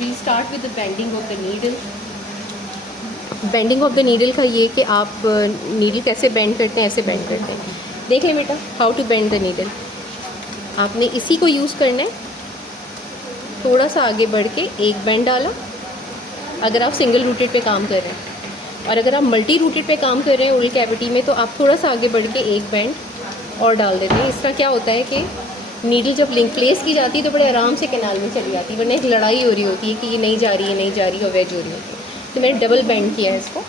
We start with the bending of the needle. Bending of the needle का ये कि आप नीडल कैसे बेंड करते हैं, ऐसे बेंड करते हैं। देख लें बेटा, how to bend the needle. आपने इसी को यूज़ करना है। थोड़ा सा आगे बढ़ के एक बेंड डाला, अगर आप सिंगल रूटेड पे काम कर रहे हैं, और अगर आप मल्टी रूटेड पे काम कर रहे हैं ओरल कैविटी में, तो आप थोड़ा सा आगे बढ़ के एक बेंड और डाल देते हैं। इसका क्या होता है कि नीडल जब लिंक प्लेस की जाती है तो बड़े आराम से कैनाल में चली जाती है, वरना एक लड़ाई हो रही होती है कि ये नहीं जा रही है, नहीं जा रही है, और वेज हो रही होती है। तो मैंने डबल बेंड किया है इसको।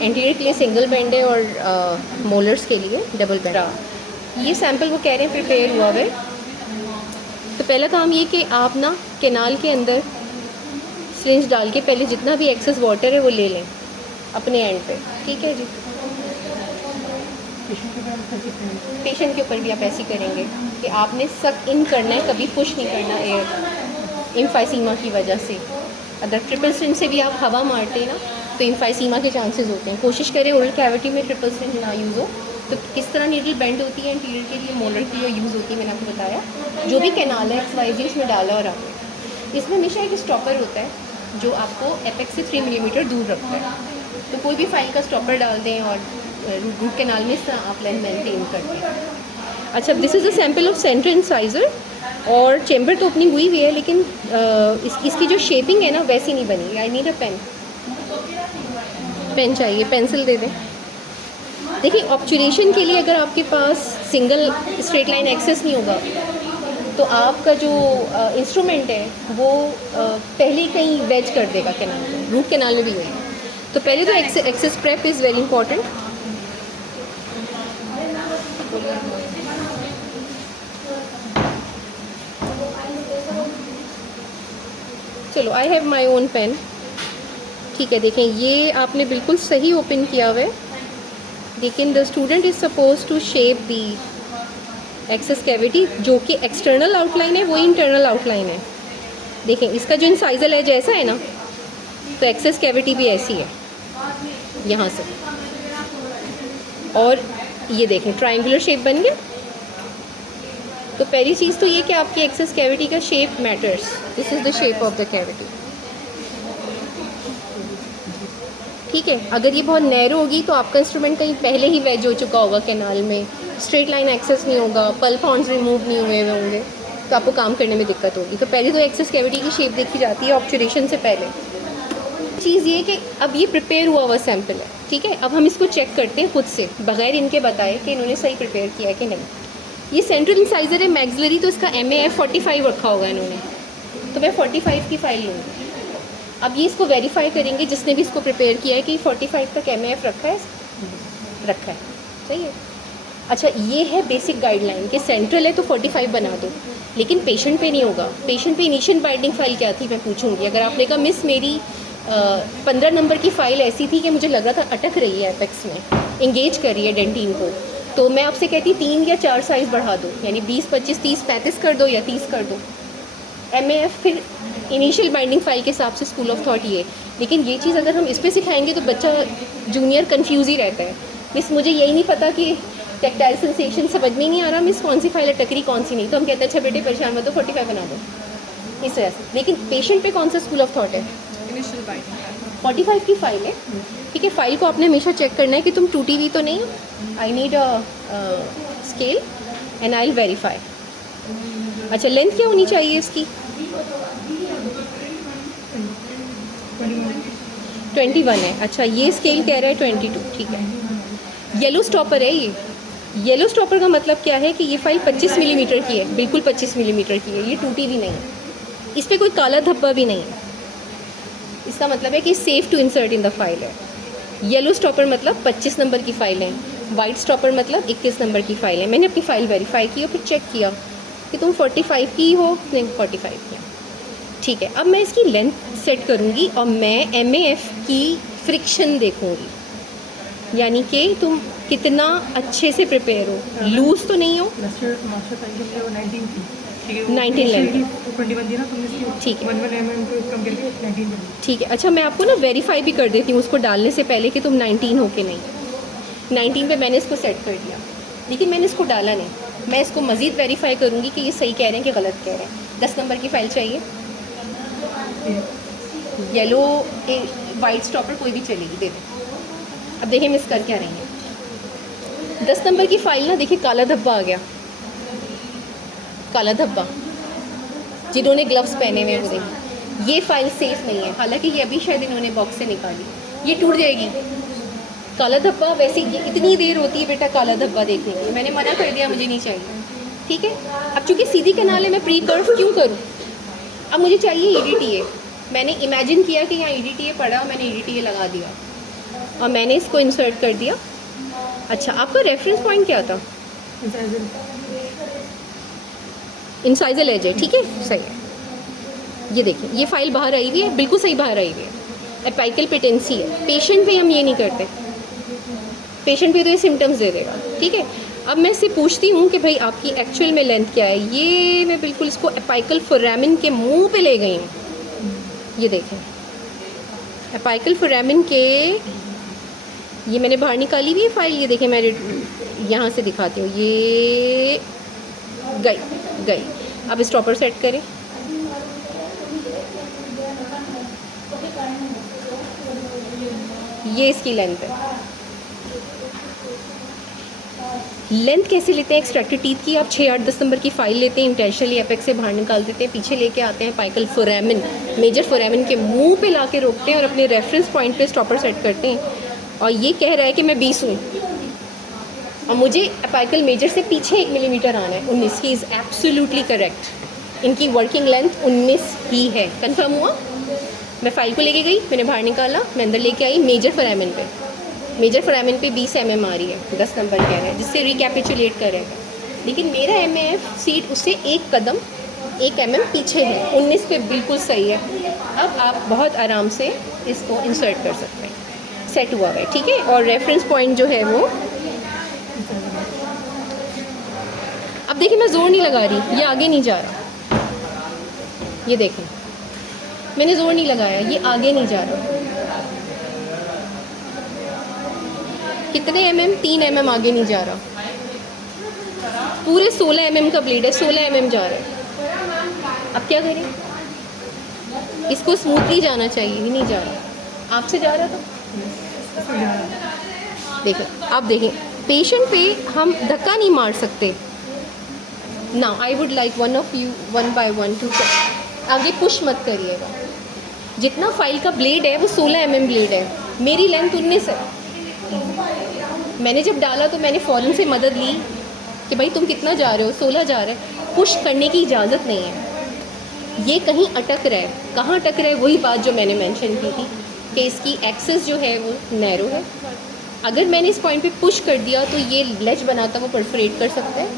एंटीरियर के लिए सिंगल बेंड है और मोलर्स के लिए डबल बेंड। ये सैम्पल वो कह रहे हैं प्रिपेयर हुआ है। तो पहला काम ये कि आप ना कैनाल के अंदर सिरिंज डाल के पहले जितना भी एक्सेस वाटर है वो ले लें अपने एंड पे, ठीक है जी। पेशेंट के ऊपर भी आप ऐसे करेंगे कि आपने सक इन करना है, कभी पुश नहीं करना एयर इम्फाइसीमा की वजह से। अगर ट्रिपल स्ट्रिंग से भी आप हवा मारते हैं ना तो इम्फाइसीमा के चांसेस होते हैं। कोशिश करें ओरल कैविटी में ट्रिपल स्ट्रिंग ना यूज़ हो। तो किस तरह नीडल बेंड होती है एंटीरियर के लिए, मोलर के लिए यूज़ होती है, मैंने आपको बताया। जो भी कैनाल है XYZ उसमें डाला और आपने इसमें हमेशा एक स्टॉपर होता है जो आपको एपेक्स से 3 मिलीमीटर दूर रखता है। तो कोई भी फाइल का स्टॉपर डाल दें और रूट कैनाल में आप लेंथ मेंटेन करते हैं। अच्छा, this is a sample of centre incisor, और चेम्बर तो ओपनिंग हुई है, लेकिन इसकी जो शेपिंग है ना वैसी नहीं बनी। आई नीड अ पेन चाहिए, पेंसिल दे दें। देखिए, ऑब्चुरेशन के लिए अगर आपके पास सिंगल स्ट्रेट लाइन एक्सेस नहीं होगा तो आपका जो इंस्ट्रूमेंट है वो पहले ही कहीं वेज कर देगा कैनाल में, रूट कैनाल में भी होगा। तो पहले तो access prep is very important. चलो, I have my own pen, ठीक है। देखें, ये आपने बिल्कुल सही ओपन किया हुआ है, लेकिन the student is suppose to shape the access cavity. जो कि एक्सटर्नल आउटलाइन है वो इंटरनल आउटलाइन है। देखें, इसका जो इंसाइजल है जैसा है ना, तो एक्सेस कैविटी भी ऐसी है यहाँ से। और ये देखें, ट्रायंगुलर शेप बन गया। तो पहली चीज़ तो ये कि आपकी एक्सेस कैविटी का shape matters. This is the shape of the cavity, ठीक है। अगर ये बहुत नैरो होगी तो आपका इंस्ट्रूमेंट कहीं पहले ही वेज हो चुका होगा कैनाल में, स्ट्रेट लाइन एक्सेस नहीं होगा, पल्प हॉर्न्स रिमूव नहीं हुए होंगे, तो आपको काम करने में दिक्कत होगी। तो पहले तो एक्सेस कैविटी की शेप देखी जाती है ऑब्चुरेशन से पहले। चीज़ ये कि अब ये प्रिपेयर हुआ सैम्पल है, ठीक है। अब हम इसको चेक करते हैं खुद से, बगैर इनके बताए कि इन्होंने सही प्रिपेयर किया है कि नहीं। ये सेंट्रल इंसाइजर है मैक्सिलरी, तो इसका MAF 45 रखा होगा इन्होंने, तो मैं 45 की फ़ाइल लूँगी। अब ये इसको वेरीफाई करेंगे जिसने भी इसको प्रिपेयर किया है कि 45 तक MAF रखा है, सही है। अच्छा, ये है बेसिक गाइडलाइन कि सेंट्रल है तो 45 बना दो, लेकिन पेशेंट पे नहीं होगा। पेशेंट पे इनिशियल बाइंडिंग फ़ाइल क्या थी मैं पूछूंगी। अगर आपने कहा मिस मेरी 15 नंबर की फ़ाइल ऐसी थी कि मुझे लग रहा था अटक रही है एपेक्स में, इंगेज कर रही है डेंटिन को, तो मैं आपसे कहती 3 या 4 साइज़ बढ़ा दो, यानी 20, 25, 30, 35 कर दो या 30 कर दो। MAF फिर इनिशियल बाइंडिंग फ़ाइल के हिसाब से स्कूल ऑफ थॉट ये। लेकिन ये चीज़ अगर हम इस पर सिखाएंगे तो बच्चा जूनियर कन्फ्यूज़ ही रहता है। मिस मुझे यही नहीं पता कि टेक्टाइल सेंसेशन समझ में ही नहीं आ रहा, मिस कौन सी फाइल अटक रही कौन सी नहीं। तो हम कहते हैं अच्छा बेटे परेशान मत हो, 45 बना दो, इस तरह से। लेकिन पेशेंट पे कौन सा स्कूल ऑफ थॉट है? इनिशियल बाइंडिंग 45 की फ़ाइल है, ठीक है। फ़ाइल को आपने हमेशा चेक करना है कि तुम टूटी हुई तो नहीं। I need a scale and I will verify. अच्छा, लेंथ क्या होनी चाहिए इसकी? 21 है। अच्छा, ये स्केल कह रहा है 22, ठीक है। येलो स्टॉपर है ये। येलो स्टॉपर का मतलब क्या है कि ये फ़ाइल 25 मिलीमीटर की है, बिल्कुल 25 मिलीमीटर की है, ये टूटी भी नहीं है, इस पर कोई काला धब्बा भी नहीं है। इसका मतलब है कि safe to insert in the file है। येलो स्टॉपर मतलब 25 नंबर की फ़ाइल है, वाइट स्टॉपर मतलब 21 नंबर की फ़ाइल है। मैंने अपनी फ़ाइल वेरीफाई की और फिर चेक किया कि तुम 45 की हो, नहीं 45 की, ठीक है। अब मैं इसकी लेंथ सेट करूँगी और मैं MAF की फ्रिक्शन देखूँगी, यानी कि तुम कितना अच्छे से प्रिपेयर हो, लूज़ तो नहीं हो। 19 लेंथ, ठीक है, ठीक है। अच्छा, मैं आपको ना वेरीफाई भी कर देती हूँ उसको डालने से पहले कि तुम 19 हो कि नहीं। 19 पे मैंने इसको सेट कर दिया, लेकिन मैंने इसको डाला नहीं। मैं इसको मज़ीद वेरीफाई करूँगी कि ये सही कह रहे हैं कि गलत कह रहे हैं। 10 नंबर की फ़ाइल चाहिए, येलो वाइट स्टॉपर कोई भी चलेगी, दे दो। अब देखिए मिस कर क्या रही है। 10 नंबर की फाइल ना देखिए, काला धब्बा आ गया, काला धब्बा। जिन्होंने ग्लव्स पहने हुए हैं वो देखिए, ये फाइल सेफ़ नहीं है, हालांकि ये अभी शायद इन्होंने बॉक्स से निकाली, ये टूट जाएगी। काला धब्बा वैसे ही इतनी देर होती है बेटा काला धब्बा देखने की, मैंने मना कर दिया, मुझे नहीं चाहिए, ठीक है। अब चूँकि सीधी कैनाल है, मैं प्री कर्व क्यों करूँ, अब मुझे चाहिए EDTA। मैंने इमेजिन किया कि यहाँ EDTA पड़ा और मैंने EDTA लगा दिया और मैंने इसको इंसर्ट कर दिया। अच्छा, आपका रेफरेंस पॉइंट क्या था? इंसाइजल एज है, ठीक है, सही है। ये देखिए, ये फाइल बाहर आई हुई है, बिल्कुल सही बाहर आई हुई है। एपाइकल पेटेंसी है। पेशेंट पे हम ये नहीं करते, पेशेंट पे तो ये सिम्टम्स दे देगा, ठीक है। अब मैं इससे पूछती हूँ कि भाई आपकी एक्चुअल में लेंथ क्या है। ये मैं बिल्कुल इसको एपाइकल फोरामिन के मुंह पे ले गई हूँ। ये देखें, एपाइकल फोरामिन के, ये मैंने बाहर निकाली हुई है फाइल। ये देखें, मैं यहाँ से दिखाती हूँ, ये गई। अब स्टॉपर सेट करें। ये इसकी लेंथ है। लेंथ कैसे लेते हैं एक्सट्रैक्टेड टीथ की? आप 6, 8, 10 नंबर की फाइल लेते हैं, इंटेंशनली एपेक्स से बाहर निकाल देते हैं, पीछे लेके आते हैं, एपाइकल फोरामिन, मेजर फोरामिन के मुंह पे लाके रोकते हैं और अपने रेफरेंस पॉइंट पे स्टॉपर सेट करते हैं। और ये कह रहा है कि मैं 20 हूँ और मुझे एपाइकल मेजर से पीछे 1 मिलीमीटर आना है, 19। He is absolutely correct. इनकी वर्किंग लेंथ 19 ही है। कंफर्म हुआ? मैं फाइल को लेके गई, मैंने बाहर निकाला, मैं अंदर लेके आई, मेजर फोरामिन पे 20 mm आ रही है, 10 नंबर कह रहा है, जिससे रिकैपिचुलेट करेगा। लेकिन मेरा MAF सीट उससे 1 कदम 1 mm पीछे है, 19 पे बिल्कुल सही है। अब आप बहुत आराम से इसको इंसर्ट कर सकते हैं, सेट हुआ है, ठीक है। और रेफरेंस पॉइंट जो है वो, अब देखिए मैं ज़ोर नहीं लगा रही, ये आगे नहीं जा रहा। ये देखें, मैंने ज़ोर नहीं लगाया, ये आगे नहीं जा रहा। कितने mm? 3 mm आगे नहीं जा रहा। पूरे 16 mm का ब्लेड है, 16 mm जा रहा है। अब क्या करें? इसको स्मूथली जाना चाहिए, ये नहीं जा रहा। आपसे जा रहा था? देखें, आप देखें, पेशेंट पे हम धक्का नहीं मार सकते। Now I would like one of you 1 by 1 to आगे पुश मत करिएगा। जितना फाइल का ब्लेड है वो 16 mm ब्लेड है, मेरी लेंथ 19 है। मैंने जब डाला तो मैंने फ़ौरन से मदद ली कि भाई तुम कितना जा रहे हो, 16 जा रहे हैं। पुश करने की इजाज़त नहीं है। ये कहीं अटक रहा है, कहाँ अटक रहा है? वही बात जो मैंने मेंशन की थी कि इसकी एक्सेस जो है वो नैरो है। अगर मैंने इस पॉइंट पे पुश कर दिया तो ये लेज बनाता वो परफोरेट कर सकता है।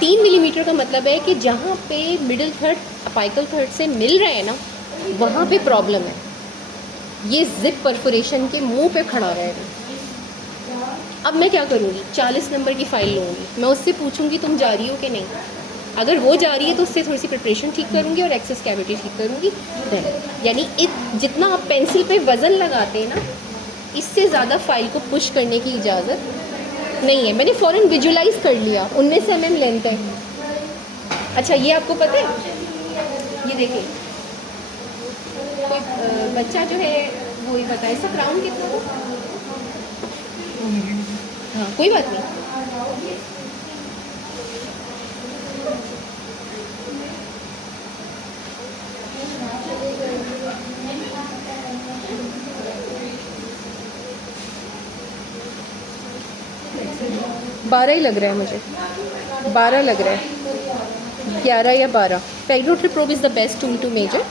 3 मिलीमीटर का मतलब है कि जहाँ पे मिडिल थर्ड अपाइकल थर्ड से मिल रहे हैं ना, वहाँ पे प्रॉब्लम है। ये जिप परफोरेशन के मुंह पे खड़ा रहेगा। अब मैं क्या करूँगी? 40 नंबर की फ़ाइल लूँगी, मैं उससे पूछूँगी तुम जा रही हो कि नहीं। अगर वो जा रही है तो उससे थोड़ी सी प्रिपरेशन ठीक करूँगी और एक्सेस कैविटी ठीक करूँगी। यानी जितना आप पेंसिल पे वज़न लगाते हैं ना, इससे ज़्यादा फाइल को पुश करने की इजाज़त नहीं है। मैंने फ़ौरन विजुलाइज़ कर लिया, 19 mm लेंथ है। अच्छा, ये आपको पता है? ये देखिए, कोई बच्चा जो है वो ही बताए, इसका क्राउन कितना हो? हाँ, कोई बात नहीं। बारह ही लग रहा है मुझे, 12 लग रहा है, 11 या 12। Periodontal probe is the best tool to measure.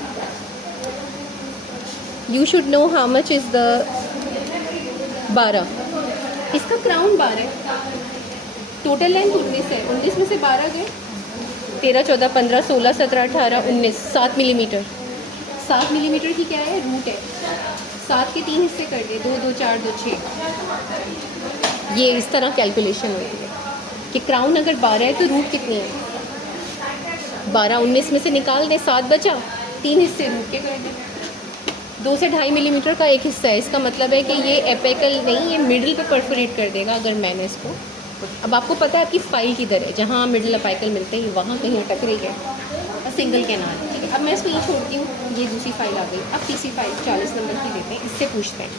You should know how much is the 12। इसका क्राउन 12 है, टोटल लेंथ 19 है। 19 में से 12 गए, 13, 14, 15, 16, 17, 18, 19, 7 मिलीमीटर। 7 मिलीमीटर की क्या है? रूट है। 7 के 3 हिस्से कर दे, 2, 2, 4, 2, 6। ये इस तरह कैलकुलेशन होती है कि क्राउन अगर 12 है तो रूट कितनी है? 12, 19 में से निकाल दें, 7 बचा, 3 हिस्से रूट के कर दें। 2 से 2.5 मिलीमीटर का एक हिस्सा है, इसका मतलब है कि ये एपेकल नहीं, ये मिडिल पे परफोरेट कर देगा अगर मैंने इसको। अब आपको पता है आपकी फाइल किधर है, जहाँ मिडिल अपाइकल मिलते हैं वहाँ कहीं अटक रही है, और सिंगल कैनाल। ठीक है, अब मैं इसको ये छोड़ती हूँ, ये दूसरी फाइल आ गई। अब तीसरी फाइल 40 नंबर की लेते हैं, इससे पूछते हैं।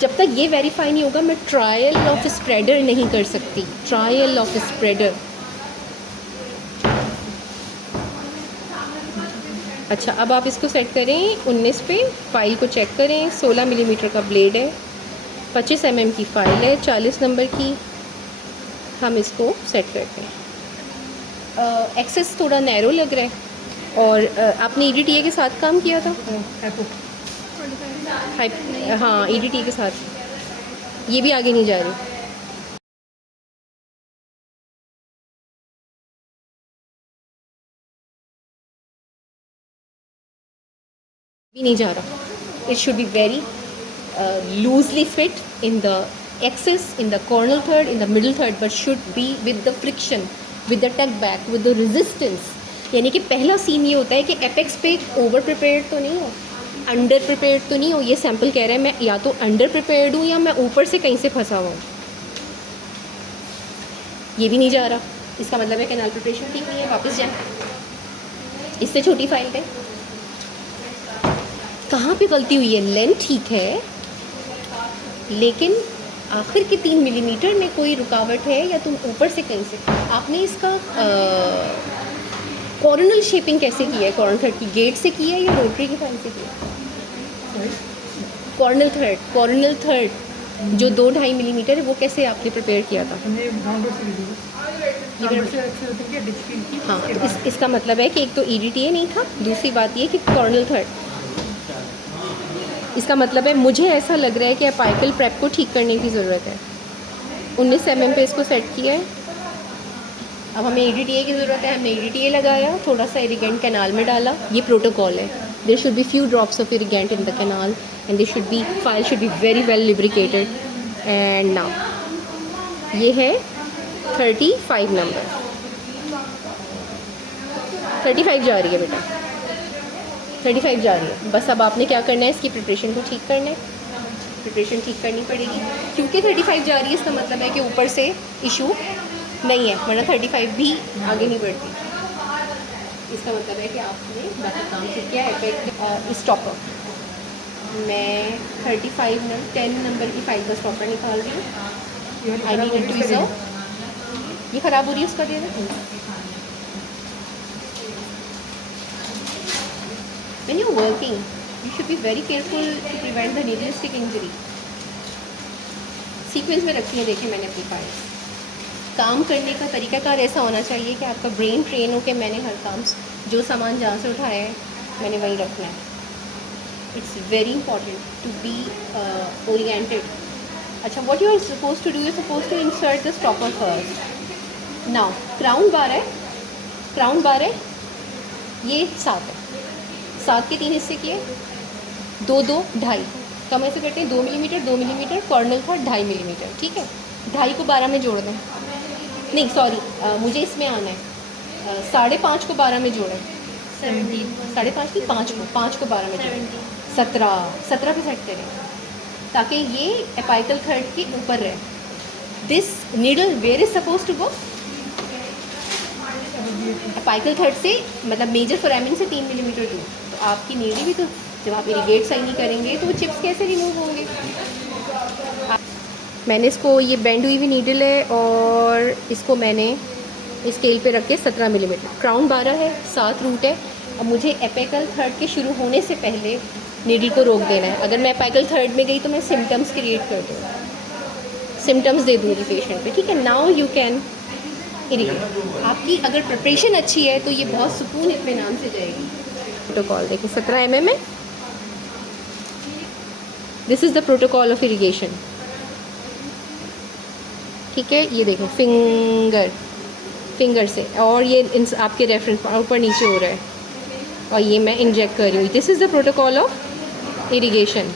जब तक ये वेरीफाई नहीं होगा मैं ट्रायल ऑफ स्प्रेडर नहीं कर सकती। Trial of spreader. अच्छा, अब आप इसको सेट करें 19 पे। फाइल को चेक करें, 16 मिलीमीटर का ब्लेड है, 25 mm की फ़ाइल है, 40 नंबर की। हम इसको सेट करते हैं। एक्सेस थोड़ा नैरो लग रहा है, और आपने EDTA के साथ काम किया था? हाँ, EDTA के साथ। ये भी आगे नहीं जा रही। भी नहीं जा रहा। It should be very loosely fit in the access, in the corner third, in the middle third, but should be with the friction, with the tug back, with the resistance. यानी कि पहला सीन ये होता है कि apex पे over prepared तो नहीं हो, अंडर प्रिपेयर्ड तो नहीं हो। ये सैम्पल कह रहा है मैं या तो अंडर प्रिपेयर्ड हूँ या मैं ऊपर से कहीं से फंसा हुआ हूँ। ये भी नहीं जा रहा, इसका मतलब है कैनाल प्रिपरेशन ठीक नहीं है। वापस जाए, इससे छोटी फाइल पे कहाँ पे गलती हुई है? लेंथ ठीक है, लेकिन आखिर के 3 मिलीमीटर में कोई रुकावट है, या तुम ऊपर से कहीं से। आपने इसका कॉर्नल शेपिंग कैसे की है? कॉर्नर थर्ड की गेट से की है या रोटरी की फाइल से की है? कॉर्नल थर्ड जो 2-2.5 मिलीमीटर है, वो कैसे आपने प्रिपेयर किया था? हाँ, तो इसका मतलब है कि एक तो EDTA नहीं था, दूसरी बात ये कि कॉर्नल थर्ड। इसका मतलब है मुझे ऐसा लग रहा है कि अपाइकल प्रेप को ठीक करने की ज़रूरत है। 19 mm पे इसको सेट किया है। अब हमें EDTA की ज़रूरत है, हमने EDTA लगाया, थोड़ा सा इरिगेंट कैनाल में डाला। ये प्रोटोकॉल है। There should be few drops of irrigant in the canal and they should be, file should be very well lubricated. And now ये है 35 नंबर। 35 जा रही है बेटा, 35 जा रही है। बस अब आपने क्या करना है, इसकी प्रिपरेशन को ठीक करना है। प्रिपरेशन ठीक करनी पड़ेगी, क्योंकि 35 जा रही है इसका मतलब है कि ऊपर से इशू नहीं है, वरना 35 भी आगे नहीं बढ़ती। इसका मतलब है कि आपने बाकी काम ठीक किया है। एपेक स्टॉपर, मैं 10 नंबर की फाइल का स्टॉपर निकाल रही हूँ। I need to reserve. ये ख़राब हो रही है, उसका दे दें। When you're working, you should be very careful to prevent the needle stick injury. Sequence में रखी है, देखें मैंने अपनी फाइल। काम करने का तरीकाकार ऐसा होना चाहिए कि आपका ब्रेन ट्रेन हो कि मैंने हर काम, जो सामान जहाँ से उठाया है मैंने वहीं रखना है। It's very important to be oriented. अच्छा, what you are suppose to do, you suppose to insert the stopper first. Now crown bar है, क्राउन बार है, ये 7 है। 7 के 3 हिस्से किए, 2, 2, 2.5 कम ऐसे करते हैं। 2 मिलीमीटर, 2 मिलीमीटर, कॉर्नल था 2.5 मिलीमीटर, ठीक है। 2.5 को 12 में जोड़ दें, नहीं सॉरी, मुझे इसमें आना है 5.5 को 12 में जोड़ें। 5.5 की 5 को 12 में जोड़ें, 17 पे सेट करें, ताकि ये एपाइकल थर्ड के ऊपर रहे। This needle where is suppose to go? Apical third से, मतलब मेजर फोरामिन से 3 मिलीमीटर दूर। तो आपकी नीडल भी, तो जब आप इरिगेट सही नहीं करेंगे तो चिप्स कैसे रिमूव होंगे? मैंने इसको, ये बेंड हुई हुई नीडल है, और इसको मैंने स्केल पे रख के 17 मिलीमीटर, क्राउन 12 है, 7 रूट है। अब मुझे एपिकल थर्ड के शुरू होने से पहले नीडल को रोक देना है। अगर मैं एपिकल थर्ड में गई तो मैं सिम्टम्स क्रिएट कर दूँ, सिम्टम्स दे दूँगी पेशेंट पे, ठीक है। Now you can irrigate. आपकी अगर प्रिपरेशन अच्छी है तो ये बहुत सुकून इत्मीनान से जाएगी। प्रोटोकॉल देखिए 17 mm है। This is the protocol of irrigation, ठीक है। ये देखें फिंगर से, और ये आपके रेफरेंस ऊपर नीचे हो रहा है, और ये मैं इंजेक्ट कर रही हूँ। This is the protocol of irrigation,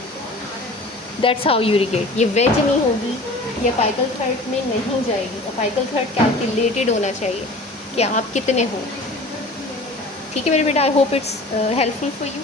that's how you irrigate. ये वेज नहीं होगी, ये अपाइकल थर्ड में नहीं जाएगी। अपाइकल थर्ड कैलकुलेटेड होना चाहिए कि आप कितने हो, ठीक है मेरे बेटा। I hope it's helpful for you.